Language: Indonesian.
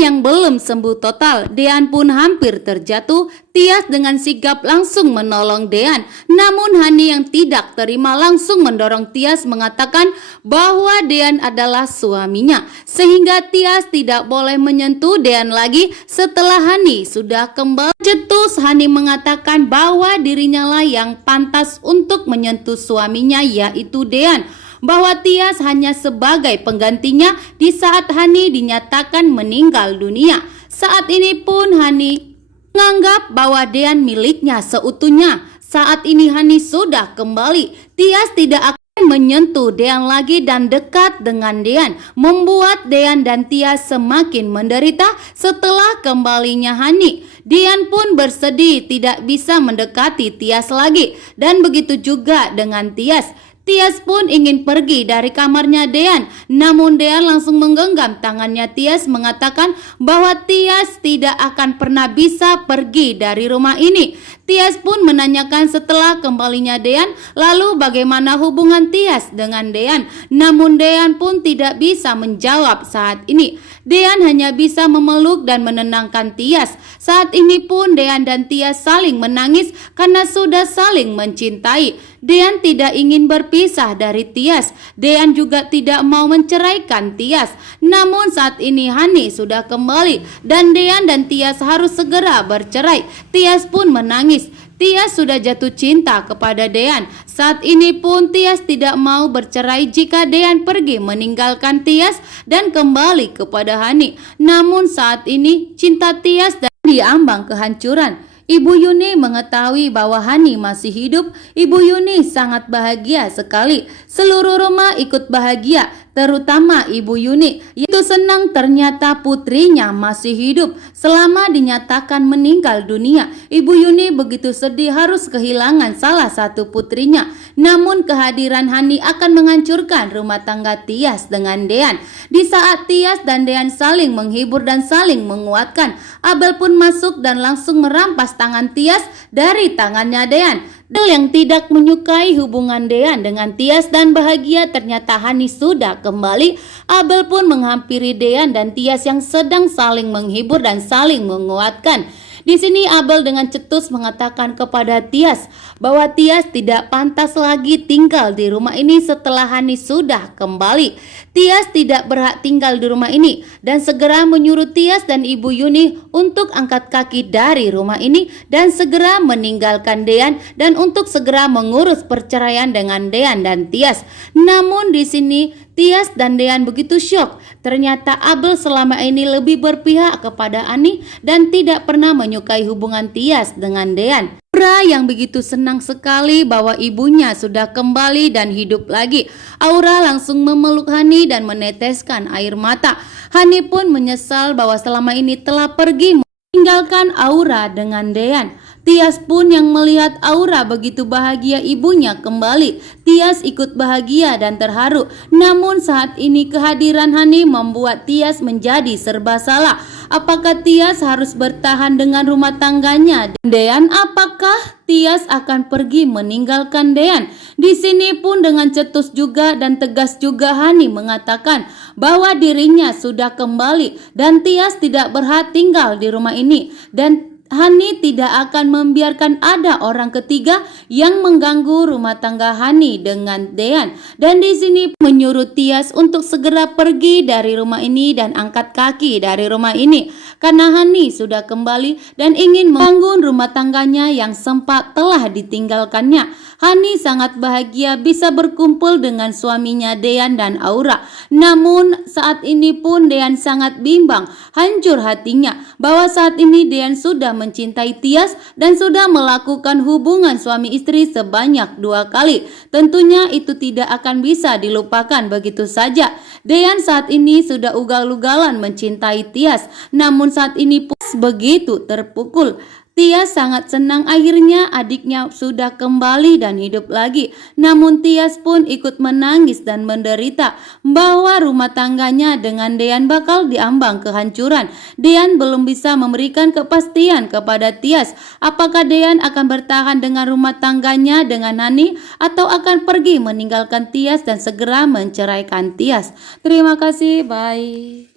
yang belum sembuh total, Dean pun hampir terjatuh. Tias dengan sigap langsung menolong Dean. Namun Hani yang tidak terima langsung mendorong Tias mengatakan bahwa Dean adalah suaminya. Sehingga Tias tidak boleh menyentuh Dean lagi setelah Hani sudah kembali. Cetus Hani mengatakan bahwa dirinya lah yang pantas untuk menyentuh suaminya, yaitu Dean. Bahwa Tias hanya sebagai penggantinya di saat Hani dinyatakan meninggal dunia. Saat ini pun Hani menganggap bahwa Dean miliknya seutuhnya. Saat ini Hani sudah kembali. Tias tidak akan menyentuh Dean lagi dan dekat dengan Dean, membuat Dean dan Tias semakin menderita setelah kembalinya Hani. Dean pun bersedih tidak bisa mendekati Tias lagi, dan begitu juga dengan Tias. Tias pun ingin pergi dari kamarnya Dean, namun Dean langsung menggenggam tangannya Tias mengatakan bahwa Tias tidak akan pernah bisa pergi dari rumah ini. Tias pun menanyakan setelah kembalinya Dean, lalu bagaimana hubungan Tias dengan Dean. Namun Dean pun tidak bisa menjawab saat ini. Dean hanya bisa memeluk dan menenangkan Tias. Saat ini pun Dean dan Tias saling menangis karena sudah saling mencintai. Dean tidak ingin berpisah dari Tias. Dean juga tidak mau menceraikan Tias. Namun saat ini Hani sudah kembali dan Dean dan Tias harus segera bercerai. Tias pun menangis. Tias sudah jatuh cinta kepada Dean. Saat ini pun Tias tidak mau bercerai jika Dean pergi meninggalkan Tias dan kembali kepada Hani. Namun saat ini cinta Tias diambang kehancuran. Ibu Yuni mengetahui bahwa Hani masih hidup. Ibu Yuni sangat bahagia sekali. Seluruh rumah ikut bahagia, terutama Ibu Yuni. Itu senang ternyata putrinya masih hidup selama dinyatakan meninggal dunia. Ibu Yuni begitu sedih harus kehilangan salah satu putrinya. Namun kehadiran Hani akan menghancurkan rumah tangga Tias dengan Dean. Di saat Tias dan Dean saling menghibur dan saling menguatkan, Abel pun masuk dan langsung merampas tangan Tias dari tangannya Dean. Abel yang tidak menyukai hubungan Dean dengan Tias dan bahagia ternyata Hani sudah kembali. Abel pun menghampiri Dean dan Tias yang sedang saling menghibur dan saling menguatkan. Di sini Abel dengan cetus mengatakan kepada Tias bahwa Tias tidak pantas lagi tinggal di rumah ini setelah Hani sudah kembali. Tias tidak berhak tinggal di rumah ini dan segera menyuruh Tias dan Ibu Yuni untuk angkat kaki dari rumah ini dan segera meninggalkan Dean dan untuk segera mengurus perceraian dengan Dean dan Tias. Namun di sini Tias dan Dean begitu syok. Ternyata Abel selama ini lebih berpihak kepada Ani dan tidak pernah menyukai hubungan Tias dengan Dean. Aura yang begitu senang sekali bahwa ibunya sudah kembali dan hidup lagi. Aura langsung memeluk Hani dan meneteskan air mata. Hani pun menyesal bahwa selama ini telah pergi meninggalkan Aura dengan Dean. Tias pun yang melihat Aura begitu bahagia ibunya kembali. Tias ikut bahagia dan terharu. Namun saat ini kehadiran Hani membuat Tias menjadi serba salah. Apakah Tias harus bertahan dengan rumah tangganya Dean? Apakah Tias akan pergi meninggalkan Dean? Di sini pun dengan cetus juga dan tegas juga Hani mengatakan bahwa dirinya sudah kembali dan Tias tidak berhak tinggal di rumah ini dan Hani tidak akan membiarkan ada orang ketiga yang mengganggu rumah tangga Hani dengan Dean. Dan di sini menyuruh Tias untuk segera pergi dari rumah ini dan angkat kaki dari rumah ini. Karena Hani sudah kembali dan ingin membangun rumah tangganya yang sempat telah ditinggalkannya. Hani sangat bahagia bisa berkumpul dengan suaminya Dean dan Aura. Namun saat ini pun Dean sangat bimbang, hancur hatinya bahwa saat ini Dean sudah mencintai Tias dan sudah melakukan hubungan suami istri sebanyak 2 kali. Tentunya itu tidak akan bisa dilupakan begitu saja. Dean saat ini sudah ugal-ugalan mencintai Tias, namun saat ini pun begitu terpukul. Tias sangat senang akhirnya adiknya sudah kembali dan hidup lagi. Namun Tias pun ikut menangis dan menderita bahwa rumah tangganya dengan Dean bakal diambang kehancuran. Dean belum bisa memberikan kepastian kepada Tias apakah Dean akan bertahan dengan rumah tangganya dengan Hani atau akan pergi meninggalkan Tias dan segera menceraikan Tias. Terima kasih, bye.